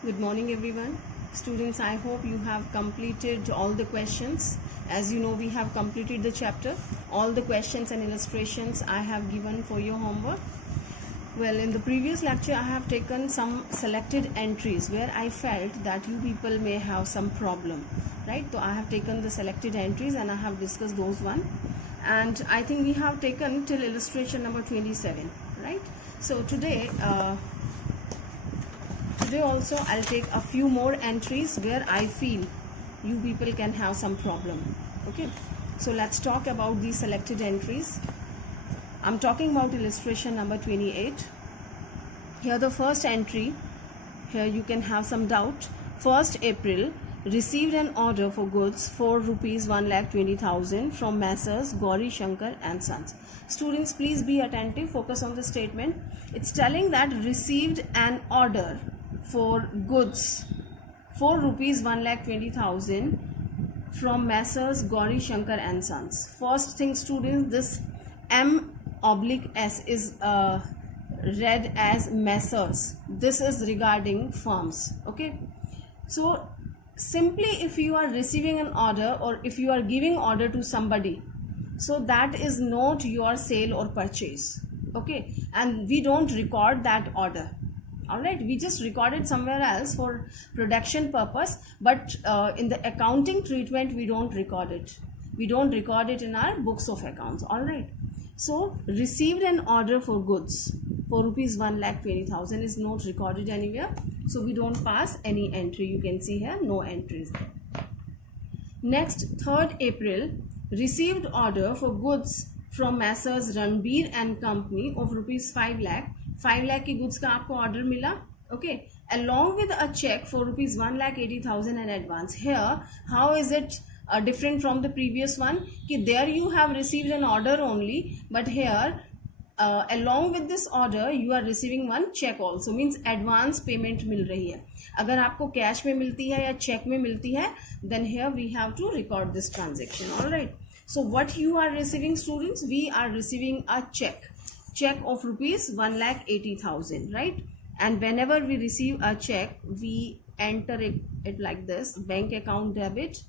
Good morning everyone. Students, I hope you have completed all the questions. As you know, we have completed the chapter. All the questions and illustrations I have given for your homework. Well, in the previous lecture, I have taken some selected entries where I felt that you people may have some problem, right? So I have taken the selected entries and I have discussed those one. And I think we have taken till illustration number 27, right? So today also I'll take a few more entries where I feel you people can have some problem. Okay, so let's talk about these selected entries. I'm talking about illustration number 28. Here the first entry, here you can have some doubt. 1st April, received an order for goods for rupees 1,20,000 from Messrs. Gauri Shankar and Sons. Students, please be attentive, focus on the statement. It's telling that received an order for goods for rupees 1,20,000 from Messrs. Gauri Shankar and Sons. First thing, students, this M/S is read as Messrs. This is regarding firms. Okay, so simply if you are receiving an order or if you are giving order to somebody, so that is not your sale or purchase. Okay, and we don't record that order. All right, we just record it somewhere else for production purpose, but in the accounting treatment we don't record it. We don't record it in our books of accounts. All right, so received an order for goods for rupees 1,20,000 is not recorded anywhere, so we don't pass any entry. You can see here no entries there. Next, 3rd April, received order for goods from Messrs. Ranbir and Company of rupees 5 lakh. 5 lakh की goods का आपको order मिला. Okay, along with a check for rupees 1,80,000 in advance. Here, how is it different from the previous one? कि there you have received an order only, but here along with this order you are receiving one check also, means advance payment मिल रही है. अगर आपको cash में मिलती है या check में मिलती है, then here we have to record this transaction. All right, so what you are receiving, students? We are receiving a check of rupees 1,80,000, right? And whenever we receive a check, we enter it like this: bank account debit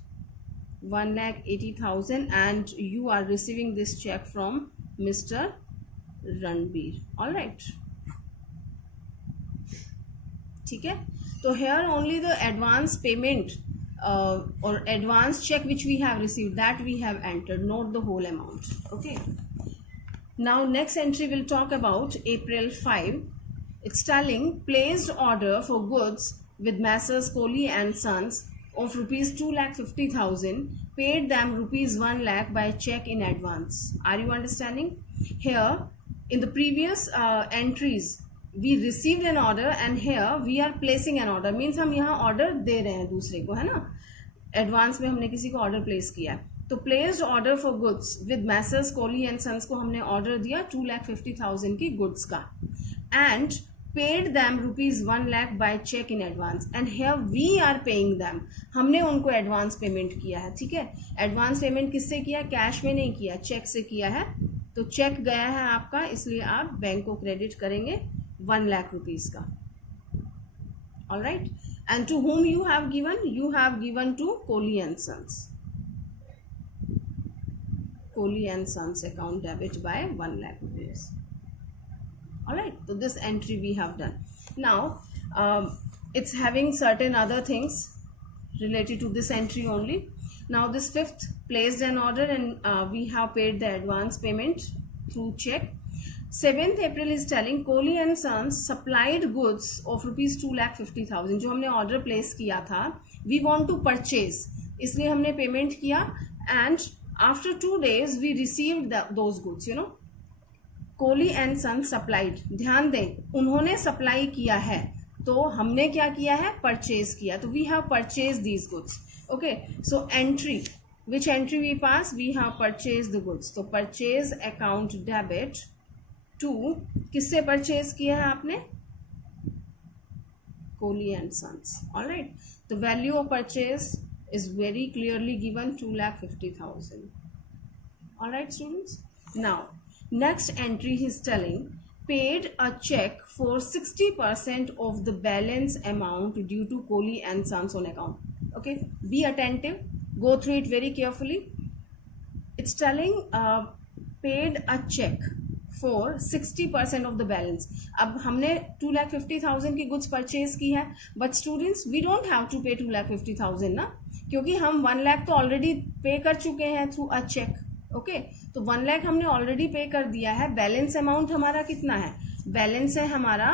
1,80,000, and you are receiving this check from Mr. Ranbir. All right, ठीक है. So here only the advance payment or advance check which we have received, that we have entered, not the whole amount. Okay, now next entry will talk about April 5. It's telling placed order for goods with Messrs. Kohli and Sons of rupees 2,50,000, paid them rupees 1 lakh by check in advance. Are you understanding? Here in the previous entries we received an order, and here we are placing an order, means हम यहाँ order दे रहे हैं दूसरे को, है ना? Advance में हमने किसी को ऑर्डर प्लेस किया, तो placed order for goods with messrs Kohli and sons को हमने ऑर्डर दिया 2,50,000 की गुड्स का, and paid them rupees 1 lakh by cheque in advance. And here we are paying them, हमने उनको एडवांस पेमेंट किया है. ठीक है, एडवांस पेमेंट किससे किया? कैश में नहीं किया, चेक से किया है. तो चेक गया है आपका, इसलिए आप बैंक को क्रेडिट करेंगे 1 lakh रुपीज का. All right, and to whom you have given? You have given to Kohli and Sons. Kohli and Sons account debit by 1 lakh rupees. Alright, so this entry we have done. Now it's having certain other things related to this entry only. Now this 5th, placed an order and we have paid the advance payment through check. 7th April is telling Kohli and Sons supplied goods of rupees 2,50,000. जो हमने order place किया था, we want to purchase, इसलिए हमने payment किया, and after 2 days we received those goods. You know, Kohli and Sons supplied. ध्यान दें, उन्होंने सप्लाई किया है, तो हमने क्या किया है? परचेज किया. तो we have purchased these goods. Okay, so entry, which entry we pass? We have purchased the goods. तो purchase account debit टू किससे परचेज किया है आपने? Kohli and sons. Alright, the value of purchase is very clearly given 2,50,000. Alright students, now next entry he is telling paid a check for 60% of the balance amount due to Kohli and Sons on account. Okay, be attentive, go through it very carefully. It's telling paid a check for 60% of the balance. अब हमने 2,50,000 की goods purchase की है, but students we don't have to pay 2,50,000 ना, क्योंकि हम 1 लाख तो already पे कर चुके हैं थ्रू अ चेक. ओके, तो 1 लाख हमने ऑलरेडी पे कर दिया है. बैलेंस अमाउंट हमारा कितना है? बैलेंस है हमारा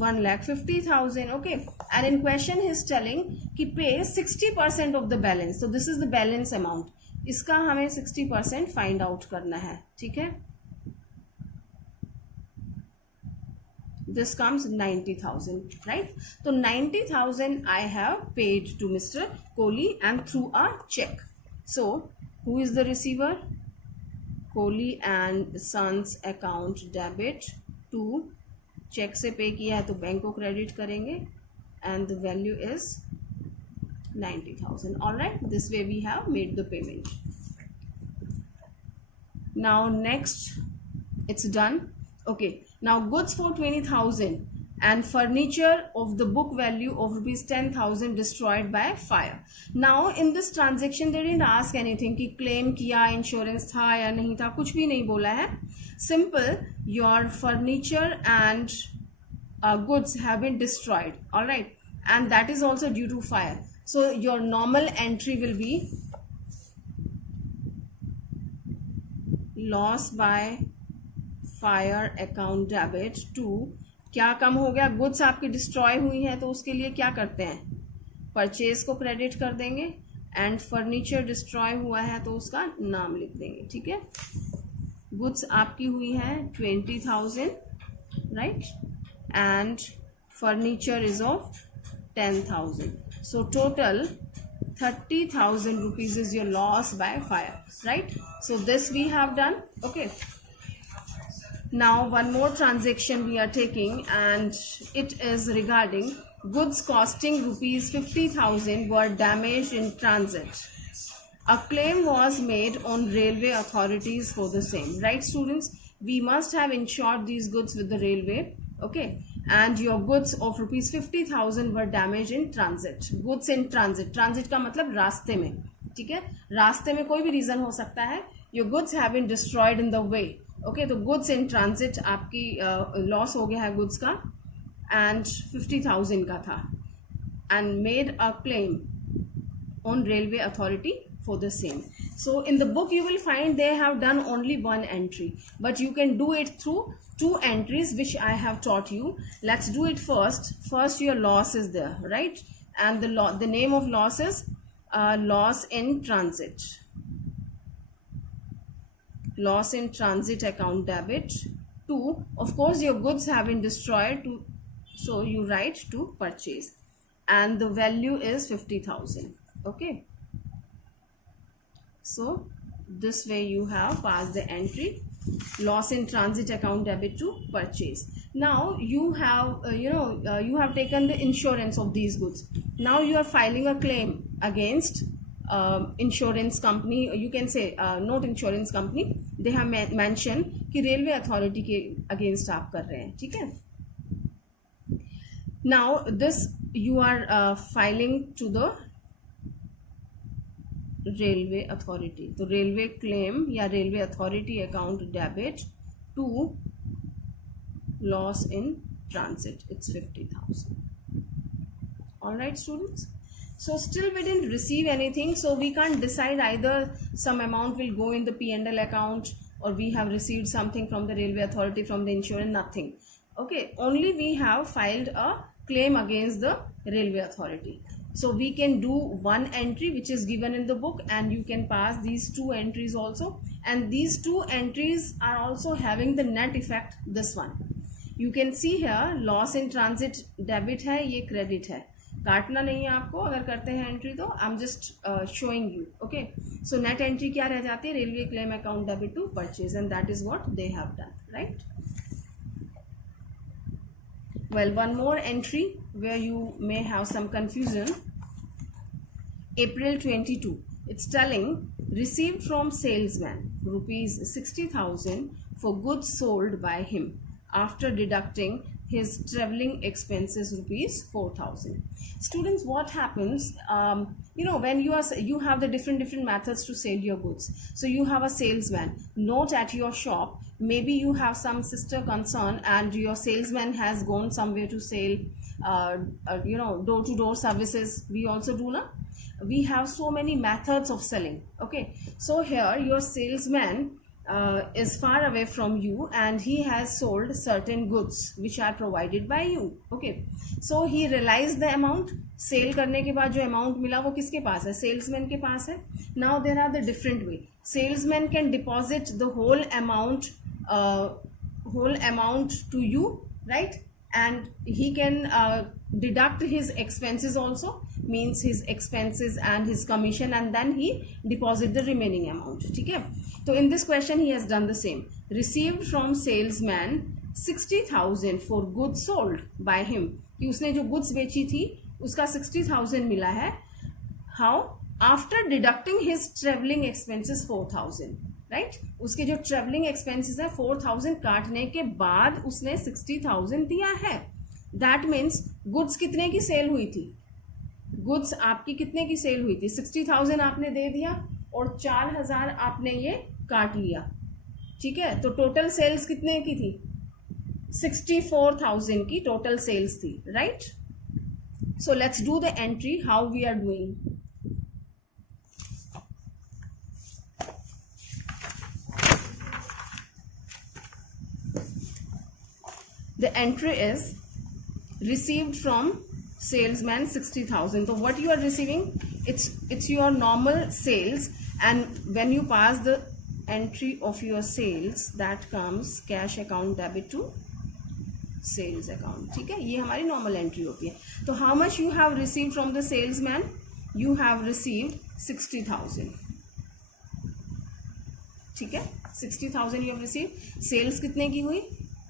1,50,000. Okay, and in question he is telling कि पे 60% ऑफ द बैलेंस. तो this is the balance amount. इसका हमें 60% फाइंड आउट करना है. ठीक है, this comes 90,000, right? So 90,000 I have paid to Mr. Kohli and through a check. So who is the receiver? Kohli and Sons account debit to check से पे किया है तो बैंक को क्रेडिट करेंगे and the value is 90,000. All right, this way we have made the payment. Now next, it's done. Okay, now goods for 20,000 and furniture of the book value of rupees 10,000 destroyed by fire. Now in this transaction they didn't ask anything कि claim किया, insurance था या नहीं था, कुछ भी नहीं बोला है. Simple, your furniture and goods have been destroyed. All right, and that is also due to fire. So your normal entry will be loss by fire account debit to. क्या कम हो गया? गुड्स आपकी डिस्ट्रॉय हुई है तो उसके लिए क्या करते हैं? परचेज को क्रेडिट कर देंगे. एंड फर्नीचर डिस्ट्रॉय हुआ है तो उसका नाम लिख देंगे. ठीक है, गुड्स आपकी हुई है 20,000, right, and furniture is of 10,000. So total 30,000 rupees is your loss by fire, right? So this we have done. Okay, now one more transaction we are taking and it is regarding goods costing rupees 50,000 were damaged in transit. A claim was made on railway authorities for the same, right students? We must have insured these goods with the railway. Okay, and your goods of rupees 50,000 were damaged in transit. Goods in transit, transit का मतलब रास्ते में. ठीक है, रास्ते में कोई भी रीजन हो सकता है. Your goods have been destroyed in the way. Okay, तो गुड्स इन ट्रांजिट आपकी लॉस हो गया है गुड्स का एंड 50,000 का था and made a claim on railway authority for the same. So in the book you will find they have done only 1 entry, but you can do it through 2 entries which I have taught you. Let's do it first. First your loss is there, right? And the name of loss is loss in transit. Loss in transit account debit to, of course your goods have been destroyed to, so you write to purchase and the value is 50,000. Okay, so this way you have passed the entry loss in transit account debit to purchase. Now you have you have taken the insurance of these goods. Now you are filing a claim against insurance company, you can say not insurance company, they have mentioned कि railway authority के against आप कर रहे हैं. ठीक है, now this you are filing to the railway authority. तो railway claim या railway authority account debit to loss in transit, it's 50,000. All right students, so still we didn't receive anything, so we can't decide either some amount will go in the P&L account or we have received something from the railway authority, from the insurance, nothing. Okay, only we have filed a claim against the railway authority. So we can do 1 entry which is given in the book and you can pass these 2 entries also, and these 2 entries are also having the net effect. This one you can see here, loss in transit debit है, ये credit है. काटना नहीं है आपको अगर करते हैं एंट्री तो. I am just showing you. Okay, so net entry क्या रह जाती है? Railway claim account debit to purchase and that is what they have done, right? Well, one more entry where you may have some confusion. April 22, it's telling received from salesman rupees 60,000 for goods sold by him after deducting his traveling expenses rupees 4,000. Students, what happens, when you have the different methods to sell your goods. So you have a salesman, not at your shop. Maybe you have some sister concern and your salesman has gone somewhere to sell, door-to-door services. We also do na. We have so many methods of selling. Okay, so here your salesman is far away from you and he has sold certain goods which are provided by you. Okay, so he realized the amount. Sale करने के बाद जो amount मिला वो किसके पास है? Salesman के पास है. Now there are the different way. Salesman can deposit the whole amount to you, right, and he can deduct his expenses also, means his expenses and his commission, and then he deposit the remaining amount. ठीक है. So in this question he has done the same. Received from salesman 60,000 for goods sold by him. कि उसने जो goods बेची थी उसका 60,000 मिला है. How? After deducting his traveling expenses 4,000. Right, उसके जो ट्रेवलिंग एक्सपेंसेस है 4,000 काटने के बाद उसने 60,000 दिया है. दैट मीन्स गुड्स कितने की सेल हुई थी? गुड्स आपकी कितने की सेल हुई थी? 60,000 आपने दे दिया और 4,000 आपने ये काट लिया. ठीक है, तो टोटल सेल्स कितने की थी? 64,000 की टोटल सेल्स थी. Right, so let's do the entry how we are doing. The entry is received from salesman 60,000. So what you are receiving? It's your normal sales, and when you pass the entry of your sales, that comes cash account debit to sales account. ठीक है, ये हमारी normal entry होती है. तो how much you have received from the salesman? You have received 60,000. ठीक है, 60,000 you have received. Sales कितने की हुई?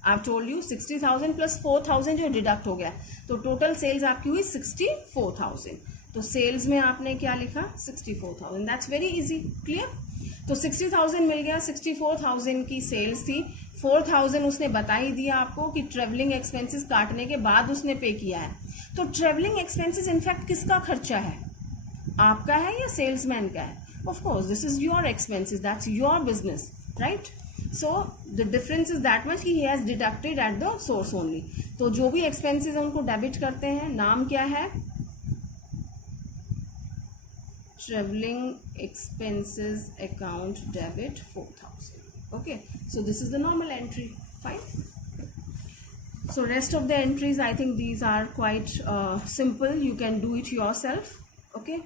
I've told you 60,000 plus 4,000 जो डिडक्ट हो गया, तो टोटल सेल्स आपकी हुई 64,000. तो सेल्स में आपने क्या लिखा? 64,000. That's very easy. क्लियर? तो 60,000 मिल गया. 64,000 की सेल्स थी. 4,000 उसने बता ही दिया आपको कि ट्रेवलिंग एक्सपेंसेस काटने के बाद उसने पे किया है. तो ट्रेवलिंग एक्सपेंसेस इनफैक्ट किसका खर्चा है? आपका है या सेल्समैन का है? Of course this is your expenses, that's your business, right. So the difference is that much कि he has deducted at the source only. तो जो भी expenses हैं उनको डेबिट करते हैं. नाम क्या है? Traveling expenses account debit 4,000. Okay, so this is the normal entry. Fine. So rest of the entries, I think these are quite simple. You can do it yourself. Okay.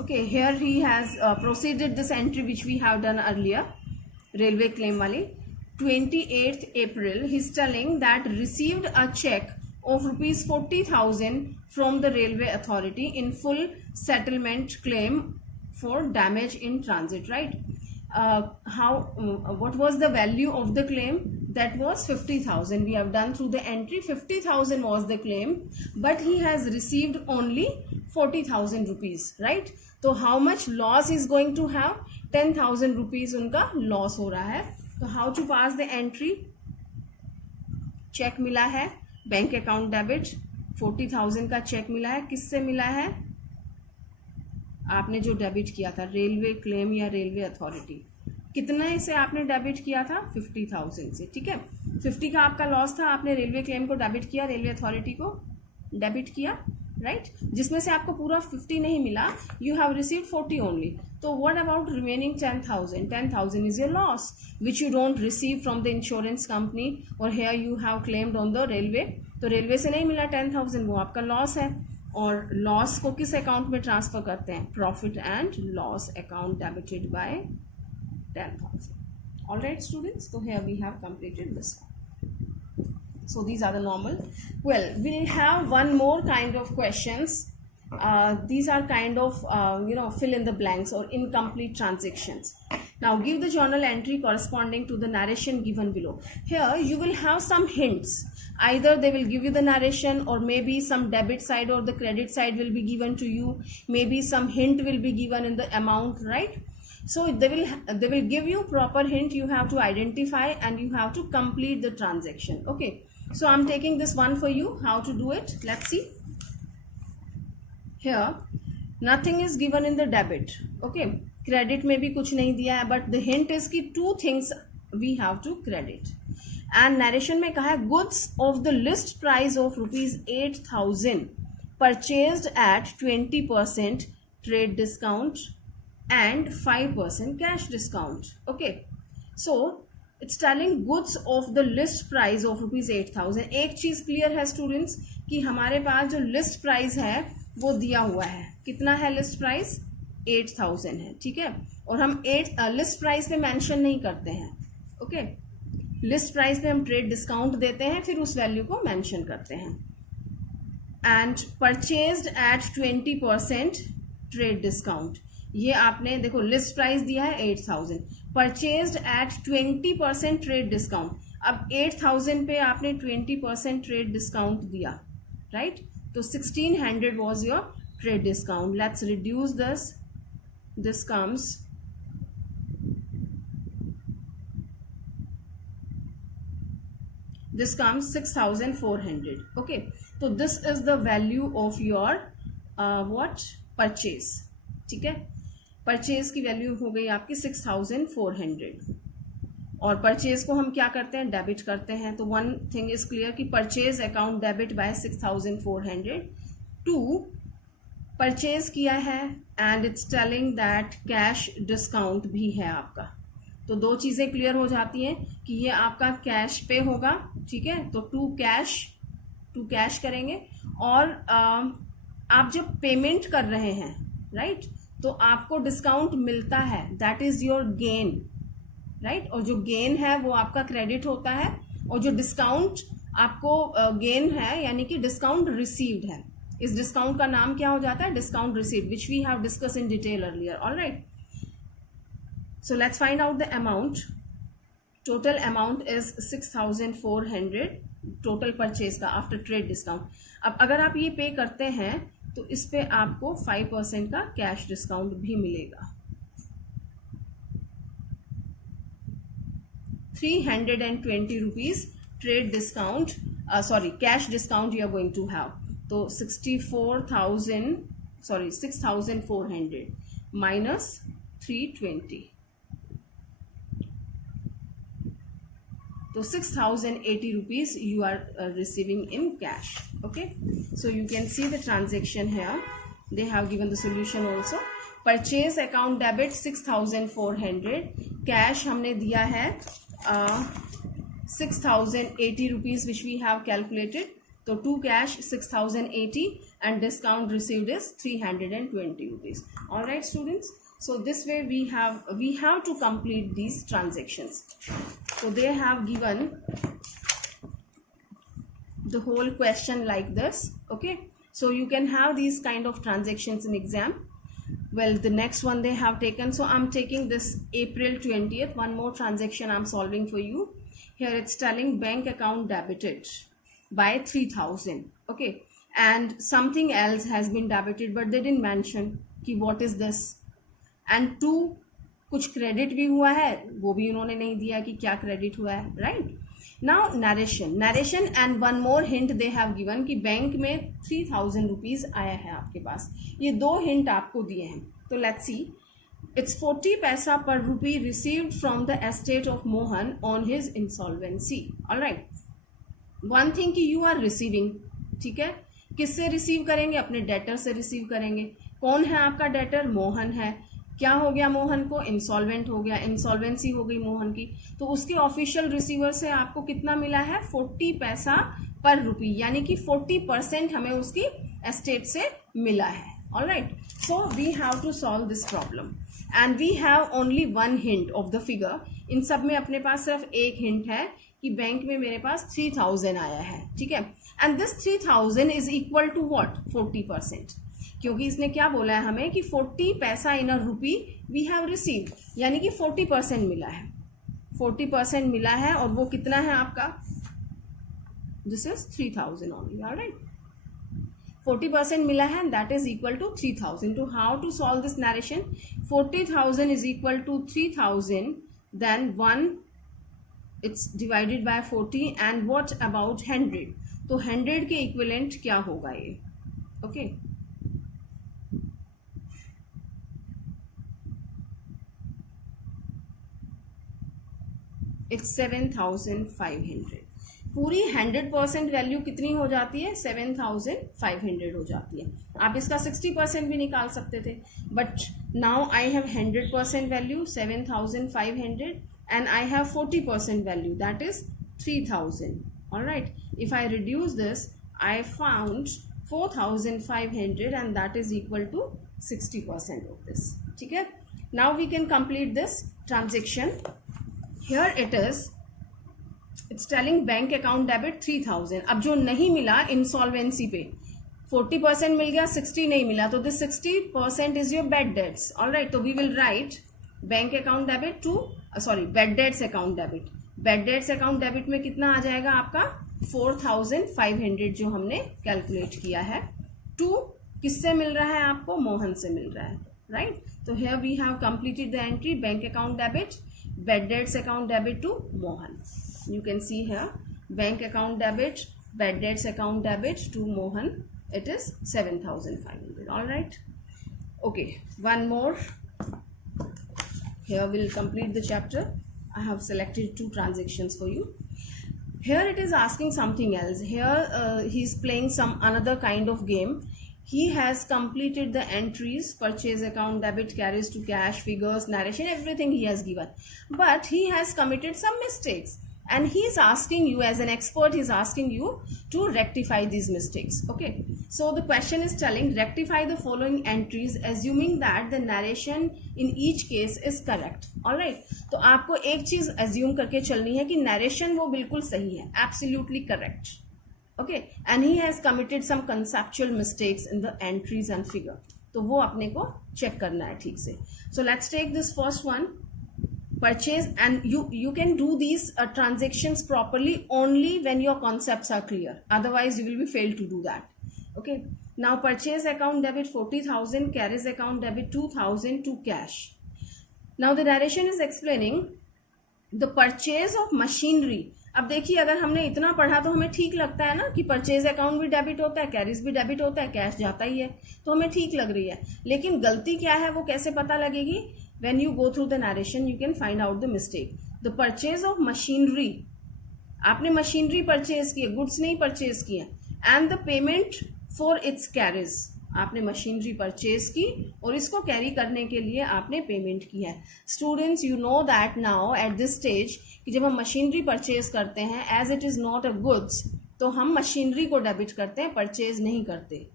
Okay, here he has proceeded this entry which we have done earlier, railway claim wali. 28th April, he's telling that received a check of rupees 40,000 from the railway authority in full settlement claim for damage in transit, right? What was the value of the claim? That was 50,000. We have done through the entry. 50,000 was the claim, but he has received only 40,000 rupees, right? तो how much loss is going to have? 10,000 rupees उनका loss हो रहा है. तो how to pass the entry? Cheque मिला है, bank account debit, 40,000 का check मिला है. किससे मिला है? आपने जो डेबिट किया था, रेलवे क्लेम या रेलवे अथॉरिटी. कितने से आपने डेबिट किया था? 50,000 से. ठीक है, 50 का आपका लॉस था, आपने रेलवे क्लेम को डेबिट किया, रेलवे अथॉरिटी को डेबिट किया, राइट, जिसमें से आपको पूरा 50 नहीं मिला. You have received 40 only. तो what about remaining 10,000? 10,000 is your loss which you don't receive from the insurance company, और here you have claimed on the railway. तो रेलवे से नहीं मिला 10,000, वो आपका लॉस है. और लॉस को किस अकाउंट में ट्रांसफर करते हैं? Profit and loss account debited by 10,000. Alright students, तो here we have completed this. So these are the normal. Well, we'll have one more kind of questions. These are kind of fill in the blanks or incomplete transactions. Now give the journal entry corresponding to the narration given below. Here you will have some hints. Either they will give you the narration, or maybe some debit side or the credit side will be given to you. Maybe some hint will be given in the amount, right? So they will give you proper hint. You have to identify and you have to complete the transaction. Okay, so I'm taking this one for you, how to do it. Let's see. Here nothing is given in the debit. Okay, credit में भी कुछ नहीं दिया है, but the hint is कि two things we have to credit. And narration में कहा है goods of the list price of ₹8,000 purchased at 20% trade discount and 5% cash discount. Okay, so it's telling goods of the list price of ₹8,000. एक चीज clear है students कि हमारे पास जो list price है वो दिया हुआ है. कितना है लिस्ट प्राइस? 8,000 है. ठीक है, और हम लिस्ट प्राइस पे मेंशन नहीं करते हैं. ओके, लिस्ट प्राइस पे हम ट्रेड डिस्काउंट देते हैं, फिर उस वैल्यू को मेंशन करते हैं. And purchased at 20% trade discount. ये आपने देखो लिस्ट प्राइस दिया है 8,000, परचेज्ड एट 20% ट्रेड डिस्काउंट. अब 8,000 पे आपने 20% ट्रेड डिस्काउंट दिया, राइट? तो 1,600 was your trade discount. Let's reduce this. This comes 6,400. Okay, so this is the value of your purchase. ठीक है, परचेज की वैल्यू हो गई आपकी 6,400. और परचेज को हम क्या करते हैं? डेबिट करते हैं. तो वन थिंग इज क्लियर कि purchase account debit by 6,400 to purchase किया है and it's telling that cash discount भी है आपका. तो दो चीजें क्लियर हो जाती हैं कि ये आपका कैश पे होगा. ठीक है, तो टू कैश करेंगे. और आप जब पेमेंट कर रहे हैं, राइट, तो आपको डिस्काउंट मिलता है. That is your gain, right. और जो गेन है वो आपका क्रेडिट होता है, और जो डिस्काउंट आपको गेन है यानी कि डिस्काउंट रिसीव्ड है. इस डिस्काउंट का नाम क्या हो जाता है? Discount received, which we have discuss in detail earlier. Alright, so let's find out the amount. Total amount is 6,400 total purchase का after trade discount. अब अगर आप ये पे करते हैं तो इस पे आपको 5% का कैश डिस्काउंट भी मिलेगा. 320 rupees trade discount, sorry cash discount you are going to have. तो 6,400 माइनस 320, तो 6,080 rupees you are receiving in cash. Okay, so you can see the transaction here. They have given the solution also. Purchase account debit 6,400, cash हमने दिया है 6,080 rupees which we have calculated. तो to cash 6,080 and discount received is 320 rupees. All right students, so this way we have to complete these transactions. So they have given the whole question like this. Okay, so you can have these kind of transactions in exam. Well, the next one they have taken, so I'm taking this April 20th, one more transaction I'm solving for you. Here it's telling bank account debited by 3,000. Okay, and something else has been debited but they didn't mention कि what is this. And two, कुछ credit भी हुआ है, वो भी उन्होंने नहीं दिया कि क्या क्रेडिट हुआ है. Right, now narration and one more hint they have given कि बैंक में 3,000 रुपीज आया है आपके पास. ये दो हिंट आपको दिए हैं. तो let's see. It's 40 paisa per rupee received from the estate of Mohan on his insolvency. Alright, one thing कि यू आर रिसीविंग. ठीक है, किससे रिसीव करेंगे? अपने डेटर से रिसीव करेंगे. कौन है आपका डेटर? मोहन है. क्या हो गया मोहन को? इंसॉल्वेंट हो गया, इंसॉल्वेंसी हो गई मोहन की. तो उसके ऑफिशियल रिसीवर से आपको कितना मिला है? 40 पैसा पर रुपी, यानी कि 40% हमें उसकी एस्टेट से मिला है. Alright, so we have to solve this problem and we have only one hint of the figure. इन सब में अपने पास सिर्फ एक हिंट है कि बैंक में मेरे पास 3,000 आया है. ठीक है, and this 3,000 is equal to what? 40%. क्योंकि इसने क्या बोला है हमें कि 40 पैसा इन अ रुपी वी हैव रिसीव्ड, यानी कि 40% मिला है. 40% मिला है और वो कितना है आपका? This is 3,000 only. ऑलराइट, 40% मिला है, दैट इज इक्वल टू 3000. तो how to solve this narration? 40,000 is equal to 3000, then 1 it's divided by 40, and what about 100? तो 100 के इक्विवेलेंट क्या होगा ये? Okay, it's 7,500. पूरी 100% वैल्यू कितनी हो जाती है? 7,500 हो जाती है. आप इसका 60% भी निकाल सकते थे, but now I have 100% value 7,500 and I have 40% value, that is 3,000. All right, if I reduce this, I found 4,500 and that is equal to 60% of this. ठीक है, now we can complete this transaction. Here it is, it's telling bank account debit 3,000. अब जो नहीं मिला insolvency पे, 40% मिल गया, 60 नहीं मिला, तो this 60% is your bad debts. All right, तो we will write bank account debit to bad debts account debit. Bad debts account debit में कितना आ जाएगा आपका? 4,500 जो हमने कैलकुलेट किया है. टू किससे मिल रहा है आपको? मोहन से मिल रहा है, राइट? तो here we have completed the entry bank account debit, bad debts account debit to Mohan. You can see here bank account debit, bad debts account debit to Mohan, it is 7,500. All right, okay, one more. Here we'll complete the chapter. I have selected 2 transactions for you. Here it is asking something else. Here he's playing some another kind of game. He has completed the entries, purchase account, debit, carries to cash, figures, narration, everything he has given. But he has committed some mistakes. And he is asking you, as an expert, he is asking you to rectify these mistakes. Okay, so the question is telling rectify the following entries assuming that the narration in each case is correct. All right, तो आपको एक चीज assume करके चलनी है कि narration वो बिल्कुल सही है, absolutely correct. Okay, and he has committed some conceptual mistakes in the entries and figure. तो वो अपने को check करना है ठीक से. So let's take this first one. Purchase, and you can do these transactions properly only when your concepts are clear, otherwise you will be failed to do that. Okay, now purchase account debit 40,000, carries account debit 2,000 to cash. Now the narration is explaining the purchase of machinery. अब देखिए, अगर हमने इतना पढ़ा तो हमें ठीक लगता है ना कि परचेज अकाउंट भी डेबिट होता है, कैरिज भी डेबिट होता है, कैश जाता ही है, तो हमें ठीक लग रही है. लेकिन गलती क्या है वो कैसे पता लगेगी? When you go through the narration, you can find out the mistake. The purchase of machinery, आपने मशीनरी परचेज की है, गुड्स नहीं परचेज किए. And the payment for its carriage, आपने मशीनरी परचेज की और इसको कैरी करने के लिए आपने पेमेंट की है. Students, you know that now at this stage कि जब हम मशीनरी परचेज करते हैं, as it is not a goods, तो हम मशीनरी को डेबिट करते हैं, परचेज नहीं करते.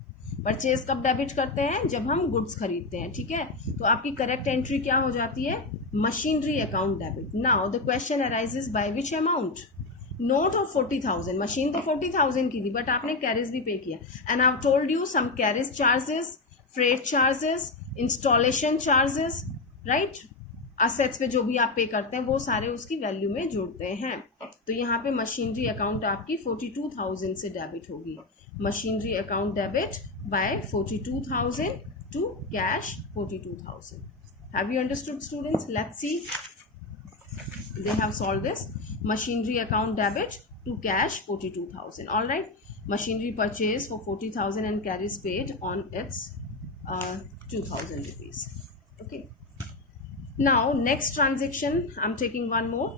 परचेज कब डेबिट करते हैं? जब हम गुड्स खरीदते हैं. ठीक है, तो आपकी करेक्ट एंट्री क्या हो जाती है? Machinery account debit. Now the question arises by which amount? Note of 40,000. Machine तो 40,000 की थी, बट आपने कैरिज भी पे किया. And I have told you some carriage charges, freight charges, installation charges, right? Assets पे जो भी आप पे करते हैं वो सारे उसकी वैल्यू में जोड़ते हैं. तो यहाँ पे मशीनरी अकाउंट आपकी 42,000 से डेबिट होगी. Machinery account debit by 42,000 to cash 42,000. Have you understood students? Let's see, they have solved this. Machinery account debit to cash 42,000. All right, machinery purchase for 40,000 and carries paid on its 2,000 rupees. Okay, now next transaction I'm taking one more.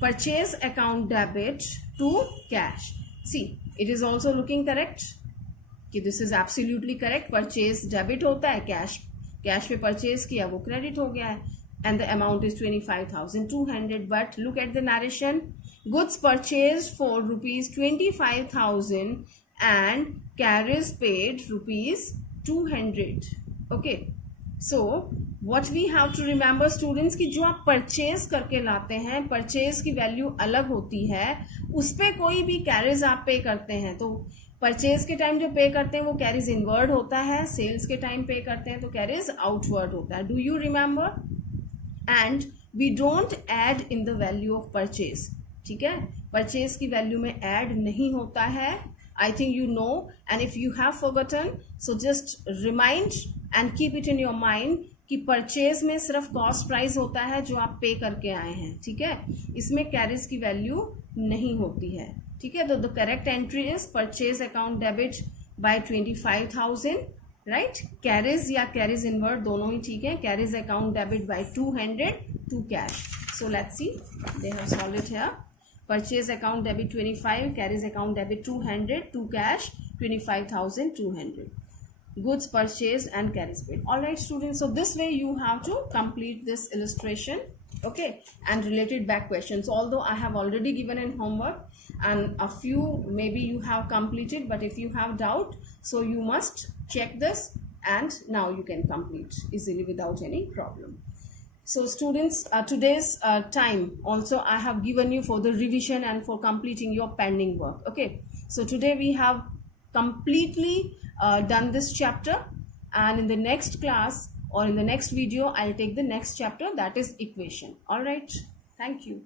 Purchase account debit to cash. See, it is also looking correct कि this is absolutely correct. Purchase debit होता है, cash पे purchase किया वो credit हो गया है. And the amount is 25,200. But look at the narration. Goods purchased for rupees 25,000 and carries paid rupees 200. Okay. So what we have to remember students कि जो आप परचेज करके लाते हैं, परचेज की वैल्यू अलग होती है, उस पर कोई भी कैरिज आप पे करते हैं तो परचेज के टाइम जो पे करते हैं वो कैरिज इनवर्ड होता है, सेल्स के टाइम पे करते हैं तो कैरिज आउटवर्ड होता है. Do you remember? And we don't add in the value of purchase. ठीक है, परचेज की वैल्यू में ऐड नहीं होता है. I think you know, and if you have forgotten, so just remind and keep it in your mind कि purchase में सिर्फ कॉस्ट प्राइस होता है जो आप पे करके आए हैं, ठीक है, इसमें कैरिज की वैल्यू नहीं होती है, ठीक है. तो the correct entry is purchase account debit by 25,000, right. Carriage या कैरिज इनवर्ट दोनों ही ठीक है. Carriage account debit by 200 to cash. So let's see, they have solved it here. Purchase account debit 25, carriage account debit 200 to cash 25,200. Goods purchased and carriage paid. All right, students, so this way you have to complete this illustration, okay, and related back questions. Although I have already given in homework and a few maybe you have completed, but if you have doubt, so you must check this and now you can complete easily without any problem. So students, today's time also I have given you for the revision and for completing your pending work, okay. So today we have completely done this chapter, and in the next class or in the next video I'll take the next chapter, that is equation. All right, thank you.